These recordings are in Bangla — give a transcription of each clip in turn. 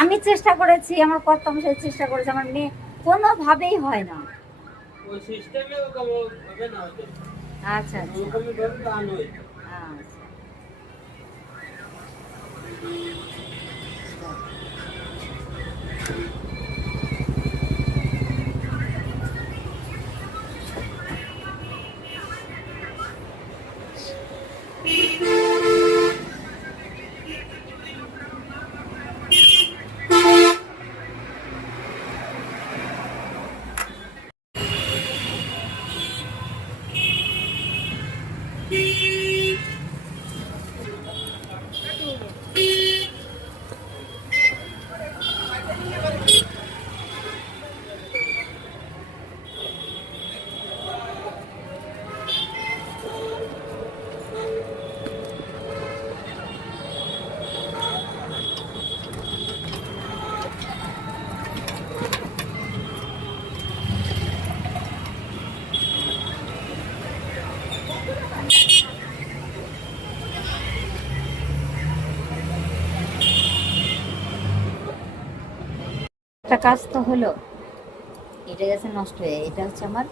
আমি চেষ্টা করেছি আমার কর্তা মশাই চেষ্টা করেছে আমার মেয়ে কোনোভাবেই হয় না। আচ্ছা আচ্ছা। একটা কাজ তো হলো। এটা গেছে নষ্ট হয়ে এটা হচ্ছে আমার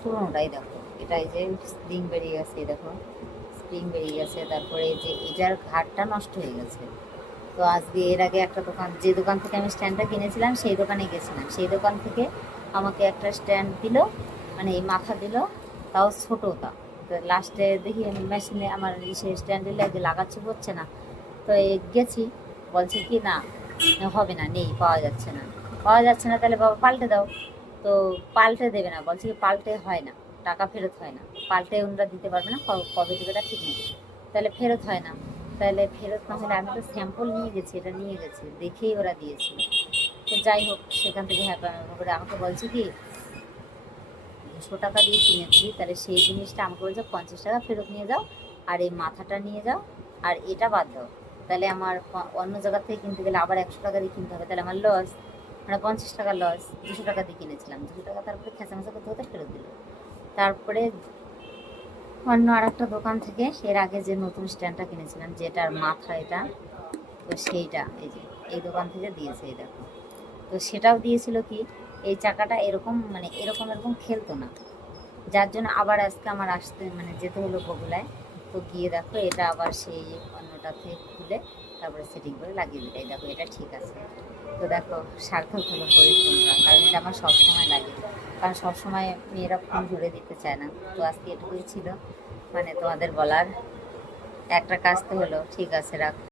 পুরোনোটাই দেখো। এটা এই যে স্প্রিং বেরিয়ে গেছে দেখো। স্প্রিং বেরিয়ে গেছে, তারপরে যে এটার ঘাটটা নষ্ট হয়ে গেছে। তো আজকে এর আগে একটা দোকান, যে দোকান থেকে আমি স্ট্যান্ডটা কিনেছিলাম, সেই দোকানে গেছিলাম। সেই দোকান থেকে আমাকে একটা স্ট্যান্ড দিল মানে এই মাথা দিল, তাও ছোটোটা। তো লাস্টে দেখি আমি মেশিনে আমার সেই স্ট্যান্ডে লাগে, লাগাচ্ছি, হচ্ছে না। তো গেছি, বলছে কি, না, হবে না, নেই, পাওয়া যাচ্ছে না। পাওয়া যাচ্ছে না, তাহলে বাবা পাল্টে দাও। তো পাল্টে দেবে না, বলছে পাল্টে হয় না, টাকা ফেরত হয় না। পাল্টে ওনারা দিতে পারবে না কবে দেবে এটা ঠিক নেই। তাহলে ফেরত হয় না। তাহলে ফেরত না হলে আমি তো স্যাম্পল নিয়ে গেছি, এটা নিয়ে গেছি, দেখেই ওরা দিয়েছে। তো যাই হোক, সেখান থেকে হ্যাঁ করে আমাকে বলছে কি, দুশো টাকা দিয়ে কিনেছি, তাহলে সেই জিনিসটা আমাকে বলছে, পঞ্চাশ টাকা ফেরত নিয়ে যাও, আর এই মাথাটা নিয়ে যাও, আর এটা বাদ দাও। তাহলে আমার অন্য জায়গা থেকে কিনতে গেলে আবার একশো টাকা দিয়ে কিনতে হবে, তাহলে আমার লস মানে পঞ্চাশ টাকা লস দুশো টাকা দিয়ে কিনেছিলাম। দুশো টাকা তারপরে খেঁচামেচা করতে করতে ফেরত দিল। তারপরে অন্য আর একটা দোকান থেকে এর আগে যে নতুন স্ট্যান্ডটা কিনেছিলাম, যেটার মাথা এটা, তো সেইটা, এই যে, এই দোকান থেকে দিয়েছে, এই দেখো। তো সেটাও দিয়েছিল কি, এই চাকাটা এরকম মানে এরকম এরকম খেলতো না। যার জন্য আবার আজকে আমার আসতে মানে যেতে হলো বগুলায় তো গিয়ে দেখো, এটা আবার সেই অন্যটাতে খুলে তারপরে সেটিং করে লাগিয়ে দিলে। দেখো, এটা ঠিক আছে। তো দেখো সার্থক হলো পরিশ্রমটা কারণ এটা আমার সবসময় লাগে। কারণ সবসময় মেয়েরা ফোন ধরে দিতে চায় না। তো আজকে এটুকুই ছিল। মানে তোমাদের বলার। একটা কাজ তো হলো, ঠিক আছে, রাখ।